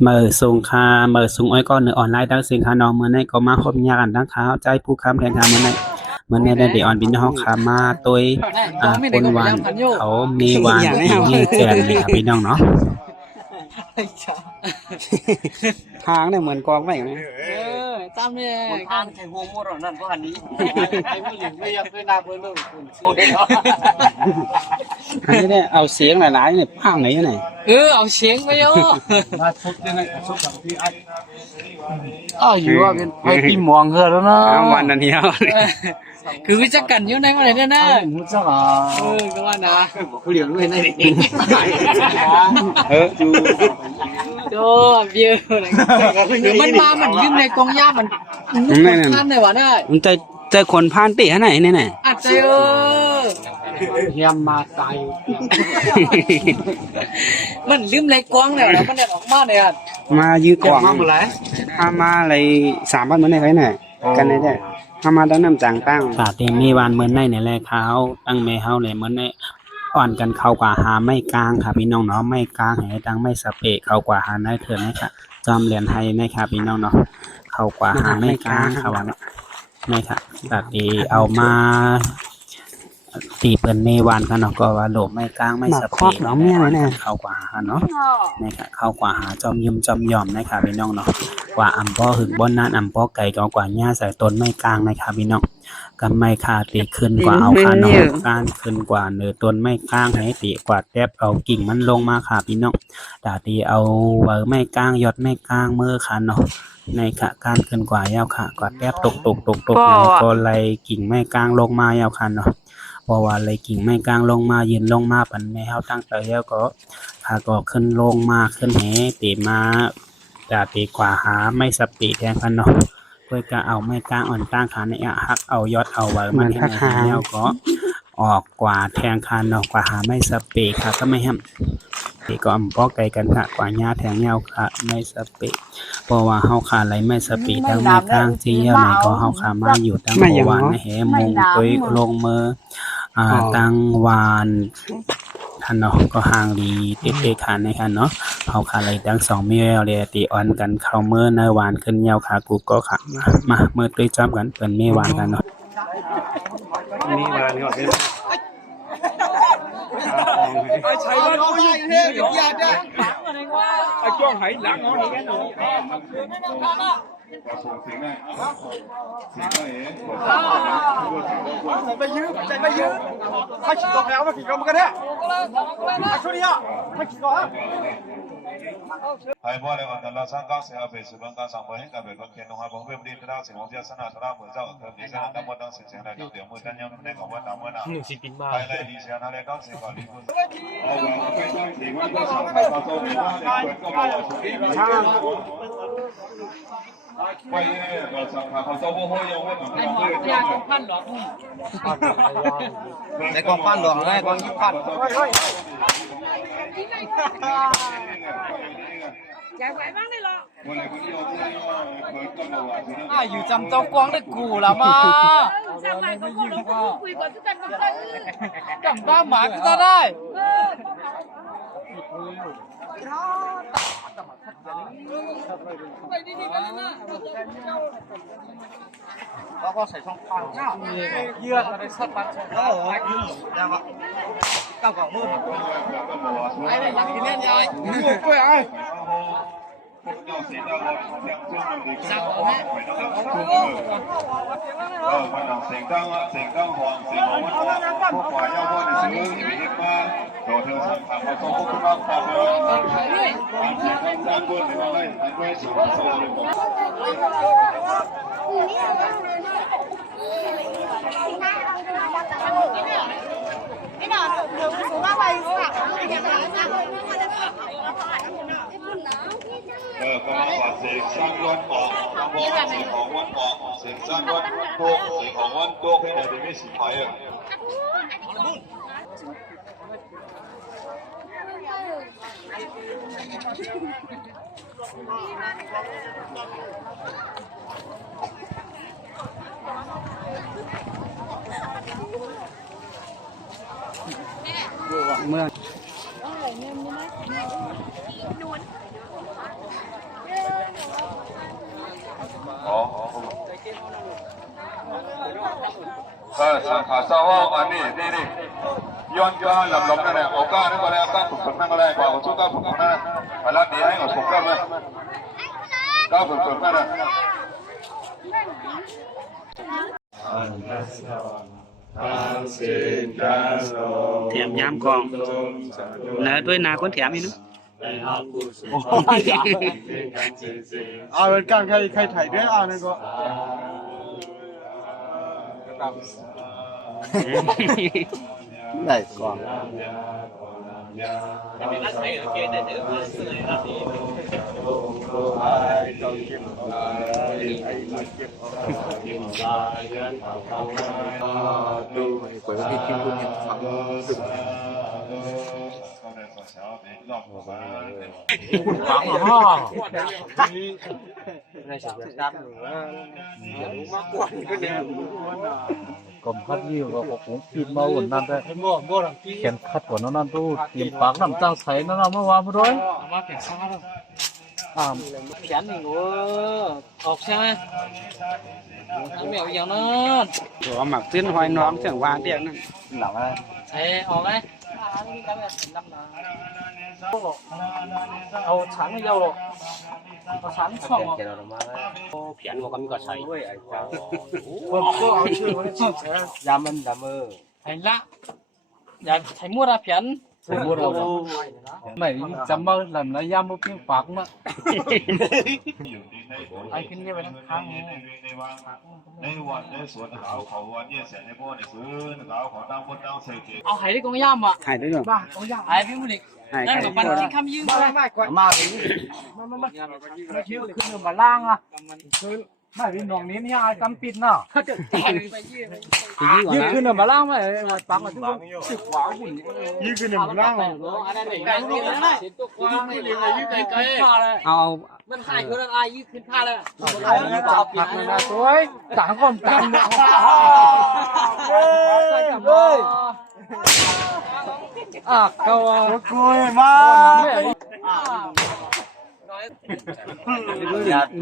mở sung kha mở sung oi con nữa online đang sinh kha nó mới này có má hôm nhàกันđang kháใจผู้คำแทนคาเมื่อในได้ออนบินห้องขามาตัวคนวันเขามีวานมีแจนเลยครับพี่น้องเนาะทางเนี่ยเหมือนกองไว้อย่างนี้ตามเนี่ยทางแข่งวงมรนั่นเพราะอันนี้ไอ้ผู้หญิงไม่ยังเคยนาเพื่อนลูกอันนี้เนี่ยเอาเสียงหลายๆเนี่ยพังไหนไหนเอาเสียงไปโย่มาชุดยังไงชุดกับพี่ไอ้อยู่ว่าเป็นไปปีมองเหรอแล้วนะวันนั้นเดียวคือวิจักกันอยู่ในวันไหนเนี่ยนะมุจ้าก็ว่านะผู้หญิงด้วยนั่นเองดูเบี้ยหรือมันมามันยืมในกองย่ามันท่านไหนวะเนี่ยมันใจคนพานตีไหนเนี่ยเนี่ยอัดใจเฮียมมาตายมันลืมในกองเนี่ยแล้วมันเนี่ยออกมาเนี่ยมายื้อกองมาเมื่อไหร่มาอะไร3 วันเหมือนในไรเนี่ยกันได้มาตั้งน้ำจังตั้งตาเต็มมีวันเหมือนในเนี่ยแหละเขาตั้งเมเฮาเลยเหมือนในอ่อนกันเข้ากว่าหาไม่กลางค่ะพี่น้องเนาะไม่กลางให้ตั้งไม่สเปะเข้ากว่าหาได้เถื่อนนะคะจอมเหรียญไทยนะคะพี่น้องเนาะเข้ากว่าหาไม่กลางค่ะวันนี้นะคะตัดดีเอามาตีเปินเมวานกันเนาะก็ว่าโหลไม่กลางไม่สเปะเนาะแม่เนี่ยเข้ากว่าหาเนาะนะคะเข้ากว่าหาจอมจอมยอมนะคะพี่น้องเนาะกว่าอำป้อหึงบ่อนนั้นอำป้อไก่กว่าหญ้าใส่ต้นไม่กลางนะคะพี่น้องกำไม่ขาตีขึ้นกว่าเอาขาน้องการขึ้นกว่าเนื้อต้นไม่กลางให้ตีกว่าแทบเอากิ่งมันลงมาค่ะพี่น้องตาตีเอาเบอร์ไม่กลางยอดไม่กลางมือค่ะเนาะในค่ะการขึ้นกว่ายาวค่ะกว่าแทบตกในก็ไล่กิ่งไม่กลางลงมายาวค่ะเนาะเพราะว่าไล่กิ่งไม่กลางลงมายืนลงมาปันแม่เฮาตั้งแต่แล้วก็ขาก็ขึ้นลงมาขึ้นแหตีมาตาตีกว่าหาไม่สปีแทนกันเนาะเพื่อจะเอาไม่กลางอ่อนตั้งขาเนี่ยหักเอายอดเอาไว้มันให้แล้วก็ออกกว่าแทงคานเนาะกว่าหาไม่สปีค่ะก็ไม่แฮมตีก็อำป้อไกลกันค่ะกว่าหญ้าแทงเงาค่ะไม่สปีเพราะว่าเฮาขาไหลไม่สปีทั้งไม่กลางจีเยาไหนก็เฮาขามาอยู่ตั้งวานแหมุงตัวลงมือตั้งวานท่านเนาะก็ห่างดีเตะขาในคันเนาะเขาขาไหลดัง2 มิลเลยตีอ่อนกันเข้าเมื่อในวานขึ้นยาวขากูก็ขามาเมื่อด้วยจ้ำกันเป็นเมื่อวานกันเนาะมีวานก็เป็นไอ้ชัยมันเอาอยู่เท่อยู่ยากได้ไอ้จ้องไหหลังเอาหนีกันหนูไปยืมใจไปยืมถ้าขี่ตัวแล้วมาขี่กันกันเนี่ยช่วยดิอ่ะถ้าขี่ตัว还包了我们老三刚才要被日本刚上班，应该被我看到还包被不得到情况下，是拿出来不找，可没想到我当时现在就对我咱娘那个我当我那，还来理想他来当时个离婚。ไปเนี่ยเราสั่งขาเขาเจ้าพ่อยังว่าต้องยากองพันหรอในกองพันหลวงในกองพันอยากไปบ้างได้หรออยู่จำเจ้ากวางได้กูละมาจำไปก็พูดแล้วก็คุยก่อนทุกกันก็ได้จำบ้าหมาก็ได้ไปดีๆกันนะแล้วก็ใส่ช่องฟังเยื่ออะไรสักปันแล้วยังก็เก้าของมือไอ้เนี่ยอยากกินเนี่ยยายกล้วยไอ้สั่งเอาไหมมันเอาเสียงดังเสียงดังหองเสียงของมันพวกฝ่ายย่อพ่อเนี่ยซื้อหยิบมาโดดเธอสั่งเขาส่งพวกคุณมาขอบเลยเสียงดังดังบนหรืออะไรอันไม่สูงสูงcái nào được số 3 bay sạc cái này là sao thôi nó mà đượcก็มาว่าเสียงสั้นวันออกมาบอกเสียงของวันออกเสียงสั้นวันโตเสียงของวันโตแค่ไหนจะไม่สิบไปอ่ะเมื่อ สังขารเศร้าอันนี้นี่ย้อนย้อนหลบนั่นแหละโอกาสนั่นก็แล้วก้าฝึกฝนนั่นก็แล้วกว่าชุดก้าฝึกฝนนั่นเวลาดีให้เราถูกก้าเลยก้าฝึกฝนนั่นแหละ แถมยามกองเนอด้วยนาคนแถมอีกเนาะ เอาเป็นการใครถ่ายด้วยเอานั่นก็ ได้กอง กรมพัดยิ้วก็บอกผมกินมาวันนั้นได้เขียนคัดกว่านั้นดูเตรียมปากน้ำตั้งใส่นั่นเมื่อวานมาด้วย มาแข่งซ่าแล้ว เขียนหนึ่งโอ้ออกใช่ไหมน้ำเหนียวอย่างนั้น ตัวหมักตื้นหอยน้อมเสียงวางเตียงนั่น หลังอะไรออกไหมเอาฉันไม่เยอะหรอกเอาฉันช่อง เพียนก็มีก็ใช้ ผมก็เอาชื่อไว้ชื่อยามันดำไอ้ละอย่าใช้มัวระเพียนมัวระไม่จำมาหลังนะยามมาเพียงปากมาไอ้ขึ้นเรียกไปทั้งครั้ง ในวันในสวนเขาเขาวันเนี่ยเสร็จในพวกในซื้อเขาเขาตั้งบนตั้งเศรษฐี เอาหายได้กองย่ำอ่ะ หายได้หรอ หายพี่มุนิก หาย นั่น ใคร กับมัน ตัว ที่คำยืมมา มา ชื่อขึ้นมาล่างอ่ะไม่พี่น้องนี้นี่ไอ้กำปิดเนาะ ยืดก่อน ยืด นะ ขึ้นมาล่างมาปังมาทุกคนสึกขวาหุ่น ยืดขึ้นเนี่ยมันนั่งเลย อันนั้นไหนนี่นะตัวกว้างนี่เลยยืดไกลๆ เอา มันหายคนละยืดขึ้นผ้าแล้วยืดต่อผักเลยนะสวยต่างคนต่างเลยเขา คุยมา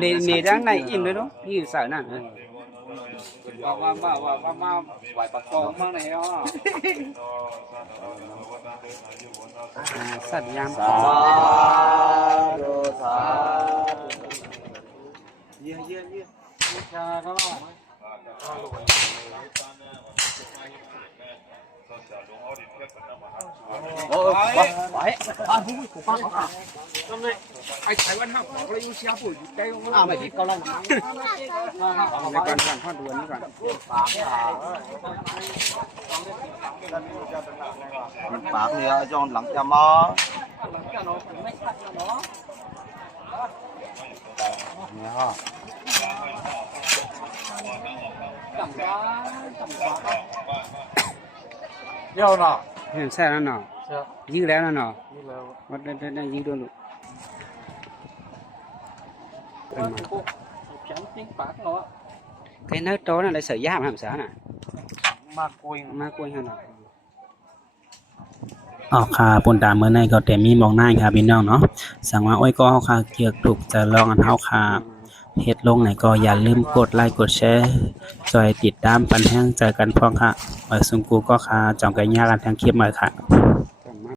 ในด้านในอิ่มเลยเนาะนี่ใส่นั่น มาไหวปากกองมั่งไหนอ่ะ สัตว์ยาม ไอ้ไต้หวันห้าของเราอยู่เชียร์ปุ๋ยใจของเรา ไม่ผิดก็แล้วนะเอาไปก่อนข้อด่วนนี้ก่อน ปากเนี่ยจอนหลังจะมา เดี๋ยวนะ เห็นแซ่แล้วเนาะยืดแล้วเนาะวัดได้ยืดด้วยลูก ฉันจิ้งปากเนาะ cái nơi đó là sở giam hàm xã nè มาคุย ma quên hơn rồi ออกค่ะปนตามเมื่อในก็แต่มีมองหน้าค่ะพี่น้องเนาะสั่งว่าอ้อยก็เฮาค่ะเกี่ยวถูกจะลองอันเฮาค่ะเฮ็ดลงไหนก็อย่าลืมกดไลค์กดแชร์จอยติดตามปันแห้งเจอกันพร้อมค่ะไว้ซุงกูก็ค่ะจอมไก่ย่ากันทางคลิปใหม่ค่ะ